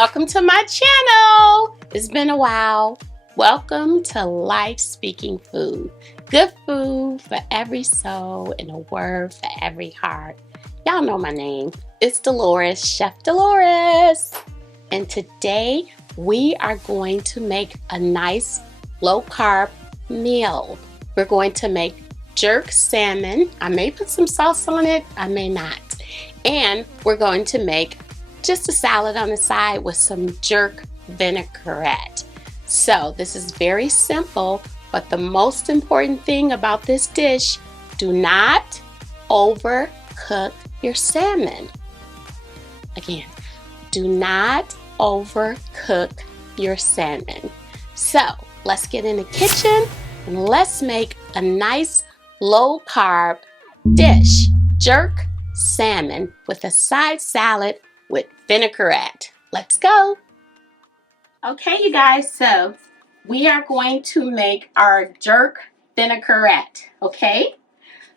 welcome to my channel. It's been a while. Welcome to Life Speaking Food. Good food for every soul and a word for every heart. Y'all know my name. It's Dolores, Chef Dolores. And today we are going to make a nice low carb meal. We're going to make jerk salmon. I may put some sauce on it, I may not. And we're going to make just a salad on the side with some jerk vinaigrette. So this is very simple, but the most important thing about this dish, do not overcook your salmon. Again, do not overcook your salmon. So let's get in the kitchen and let's make a nice low carb dish, jerk salmon with a side salad with vinaigrette. Let's go. Okay, you guys, so we are going to make our jerk vinaigrette, okay?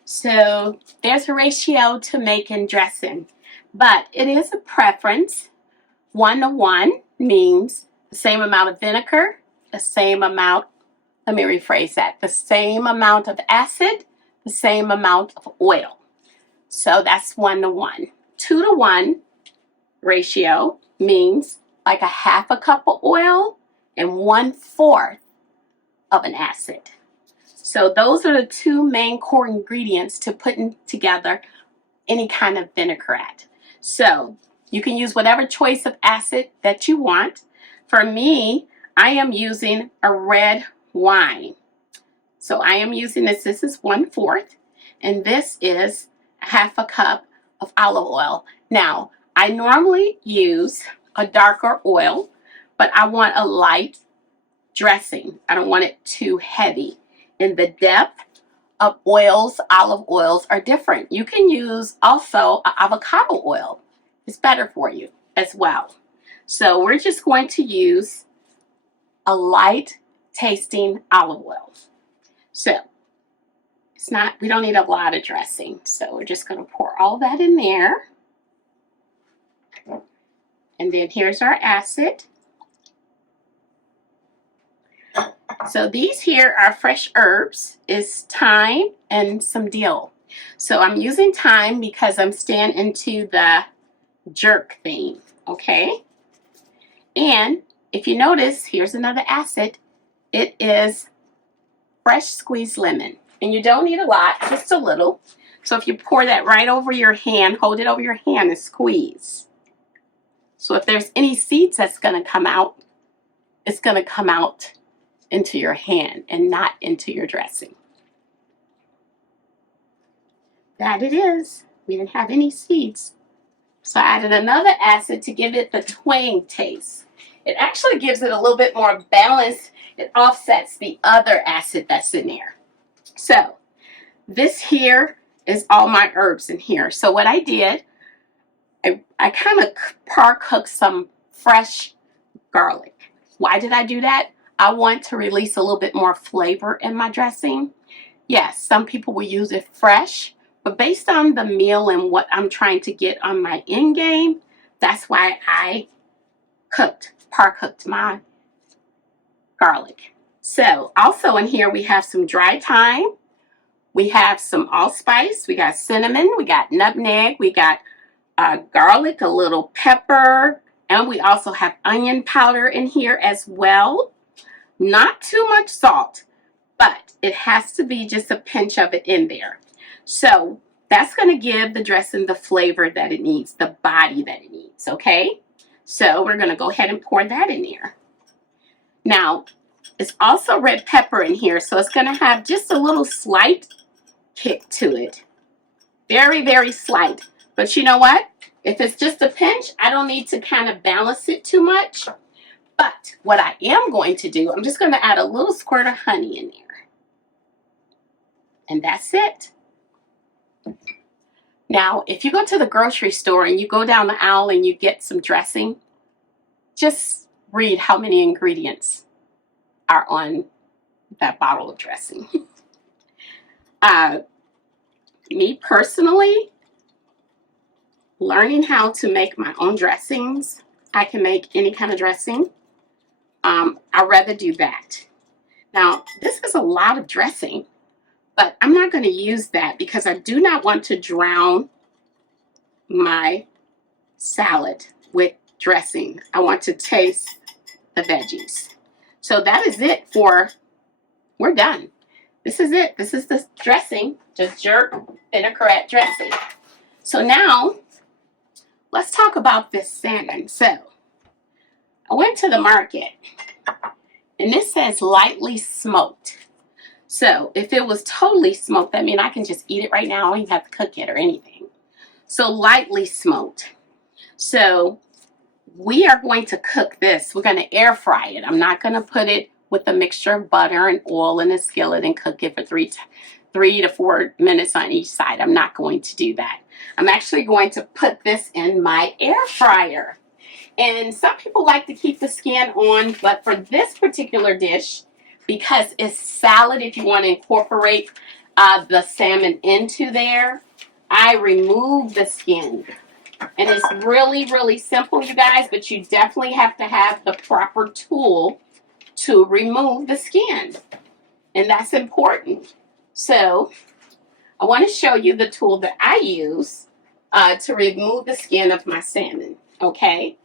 So there's a ratio to making dressing, but it is a preference. 1-to-1 means the same amount of vinegar, the same amount, let me rephrase that, the same amount of acid, the same amount of oil. So that's 1-to-1. 2-to-1 ratio means like a half a cup of oil and 1/4 of an acid. So those are the two main core ingredients to putting together any kind of vinaigrette. So you can use whatever choice of acid that you want. For me, I am using a red wine. So I am using this is 1/4, and this is a half a cup of olive oil. Now, I normally use a darker oil, but I want a light dressing. I don't want it too heavy. And the depth of oils, olive oils, are different. You can use also avocado oil. It's better for you as well. So we're just going to use a light tasting olive oil. So it's not, we don't need a lot of dressing. So we're just going to pour all that in there. And then here's our acid. So these here are fresh herbs, is thyme and some dill. So I'm using thyme because I'm staying into the jerk theme, okay? And if you notice, here's another acid. It is fresh squeezed lemon. And you don't need a lot, just a little. So if you pour that right over your hand, hold it over your hand and squeeze. So if there's any seeds that's going to come out, it's going to come out into your hand and not into your dressing. That it is. We didn't have any seeds. So I added another acid to give it the twang taste. It actually gives it a little bit more balance. It offsets the other acid that's in there. So this here is all my herbs in here. So what I did, I kind of par cooked some fresh garlic. Why did I do that? I want to release a little bit more flavor in my dressing. Yes, some people will use it fresh, but based on the meal and what I'm trying to get on my end game, that's why I par cooked my garlic. So also in here we have some dry thyme, we have some allspice, we got cinnamon, we got nutmeg, we got garlic, a little pepper, and we also have onion powder in here as well. Not too much salt, but it has to be just a pinch of it in there. So that's going to give the dressing the flavor that it needs, the body that it needs, okay? So we're going to go ahead and pour that in there. Now, it's also red pepper in here, so it's going to have just a little slight kick to it. Very, very slight. But you know what? If it's just a pinch, I don't need to kind of balance it too much. But what I am going to do, I'm just going to add a little squirt of honey in there. And that's it. Now, if you go to the grocery store and you go down the aisle and you get some dressing, just read how many ingredients are on that bottle of dressing. Me personally, learning how to make my own dressings I can make any kind of dressing. I'd rather do that. Now, this is a lot of dressing, but I'm not going to use that because I do not want to drown my salad with dressing. I want to taste the veggies. So that is it for, we're done. This is it. This is the dressing, just jerk vinaigrette dressing. So now, let's talk about this salmon. So, I went to the market, and this says lightly smoked. So, if it was totally smoked, that means I can just eat it right now. I don't even have to cook it or anything. So, lightly smoked. So, we are going to cook this. We're going to air fry it. I'm not going to put it with a mixture of butter and oil in a skillet and cook it for 3 to 4 minutes on each side. I'm not going to do that. I'm actually going to put this in my air fryer. And some people like to keep the skin on, but for this particular dish, because it's salad, if you want to incorporate the salmon into there, I remove the skin. And it's really, really simple, you guys, but you definitely have to have the proper tool to remove the skin. And that's important. So I want to show you the tool that I use to remove the skin of my salmon, okay?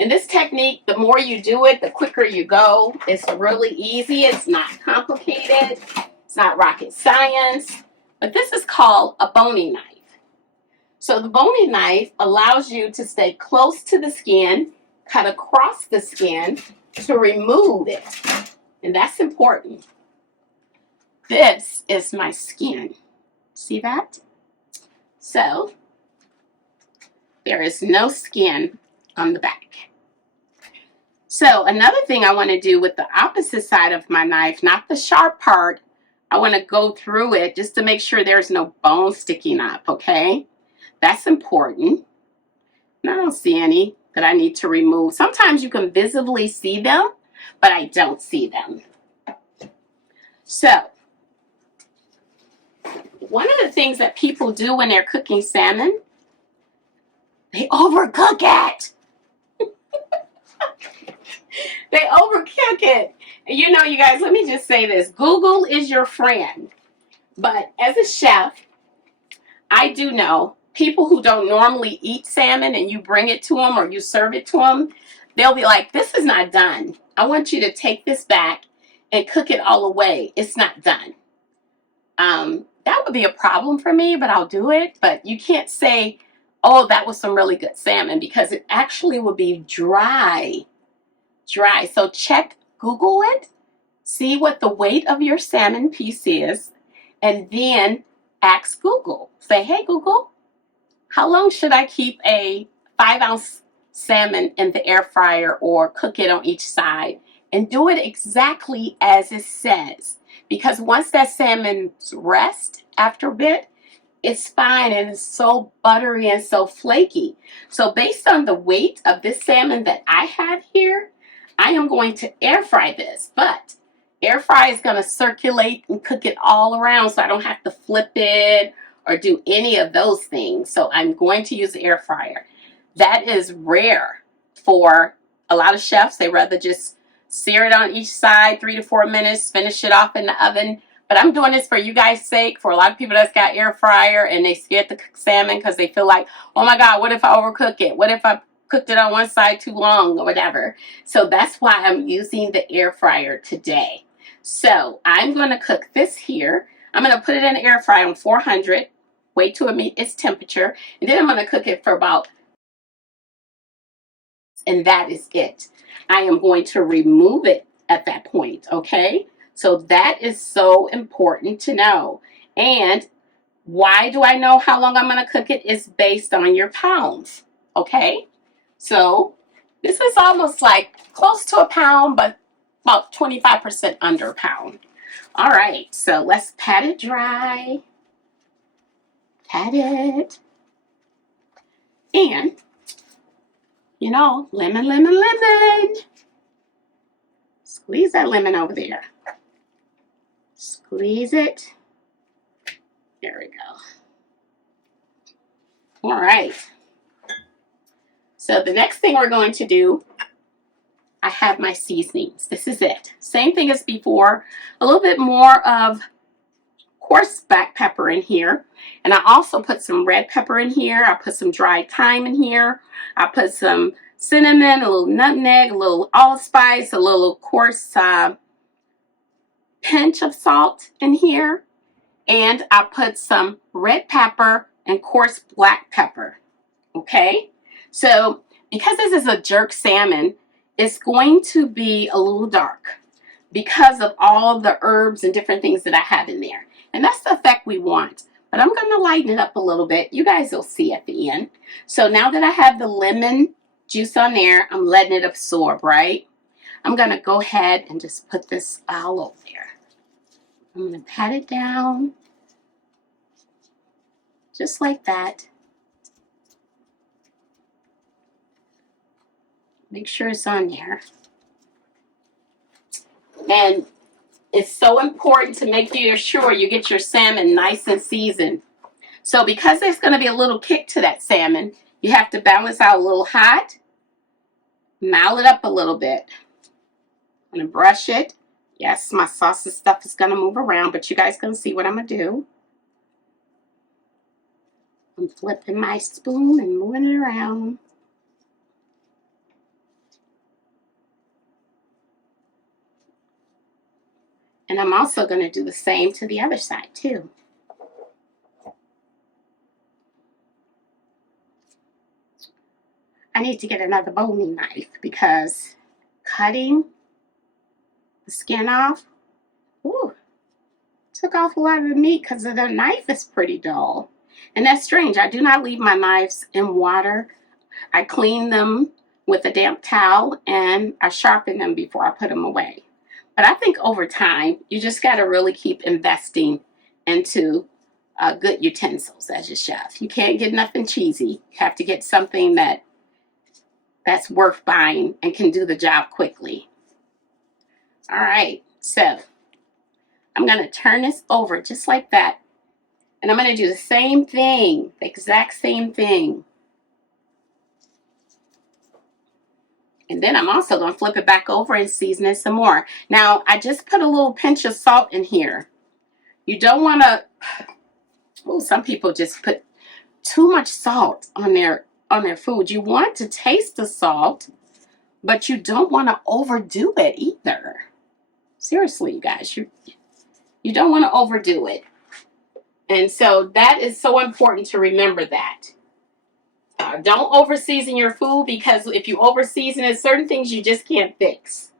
And this technique, the more you do it, the quicker you go. It's really easy. It's not complicated. It's not rocket science. But this is called a boning knife. So the boning knife allows you to stay close to the skin, cut across the skin to remove it. And that's important. This is my skin. See that? So there is no skin on the back. So another thing I want to do with the opposite side of my knife, not the sharp part, I want to go through it just to make sure there's no bone sticking up, okay? That's important. And I don't see any that I need to remove. Sometimes you can visibly see them, but I don't see them. So, one of the things that people do when they're cooking salmon, they overcook it. They overcook it. And you know, you guys, let me just say this. Google is your friend. But as a chef, I do know people who don't normally eat salmon and you bring it to them or you serve it to them, they'll be like, this is not done. I want you to take this back and cook it all away. It's not done. That would be a problem for me, but I'll do it. But you can't say, oh, that was some really good salmon, because it actually will be dry. Dry. So check, Google it, see what the weight of your salmon piece is, and then ask Google. Say, hey, Google, how long should I keep a 5-ounce salmon in the air fryer or cook it on each side? And do it exactly as it says. Because once that salmon rests after a bit, it's fine and it's so buttery and so flaky. So based on the weight of this salmon that I have here, I am going to air fry this. But air fry is going to circulate and cook it all around, so I don't have to flip it or do any of those things. So I'm going to use the air fryer. That is rare for a lot of chefs. They rather just sear it on each side 3 to 4 minutes, finish it off in the oven. But I'm doing this for you guys' sake, for a lot of people that's got air fryer and they scared to cook salmon because they feel like, oh my God, what if I overcook it? What if I cooked it on one side too long or whatever? So that's why I'm using the air fryer today. So I'm going to cook this here. I'm going to put it in the air fryer on 400, wait till it meets its temperature, and then I'm going to cook it for about, and that is it. I am going to remove it at that point, okay? So that is so important to know. And why do I know how long I'm going to cook it? It's based on your pounds, okay? So this is almost like close to a pound, but about 25% under a pound. All right, so let's pat it dry. Pat it. And, you know, lemon, lemon, lemon. Squeeze that lemon over there. Squeeze it. There we go. All right. So the next thing we're going to do, I have my seasonings. This is it. Same thing as before. A little bit more of coarse black pepper in here. And I also put some red pepper in here. I put some dried thyme in here. I put some cinnamon, a little nutmeg, a little allspice, a little coarse pinch of salt in here. And I put some red pepper and coarse black pepper. Okay? So because this is a jerk salmon, it's going to be a little dark because of all the herbs and different things that I have in there. And that's the effect we want. But I'm going to lighten it up a little bit. You guys will see at the end. So now that I have the lemon juice on there, I'm letting it absorb, right? I'm going to go ahead and just put this all over there. I'm going to pat it down. Just like that. Make sure it's on there. And it's so important to make sure you get your salmon nice and seasoned. So because there's going to be a little kick to that salmon, you have to balance out a little hot, mild it up a little bit. I'm going to brush it. Yes, my sauce and stuff is going to move around, but you guys going to see what I'm going to do. I'm flipping my spoon and moving it around. And I'm also going to do the same to the other side too. I need to get another boning knife because cutting the skin off, ooh, took off a lot of the meat because the knife is pretty dull. And that's strange. I do not leave my knives in water. I clean them with a damp towel and I sharpen them before I put them away. But I think over time, you just got to really keep investing into good utensils as your chef. You can't get nothing cheesy. You have to get something that's worth buying and can do the job quickly. All right, so I'm going to turn this over just like that. And I'm going to do the same thing, the exact same thing. And then I'm also going to flip it back over and season it some more. Now, I just put a little pinch of salt in here. You don't want to, oh, some people just put too much salt on their food. You want to taste the salt, but you don't want to overdo it either. Seriously, you guys, you don't want to overdo it. And so that is so important to remember that. Don't over season your food because if you over season it, certain things you just can't fix.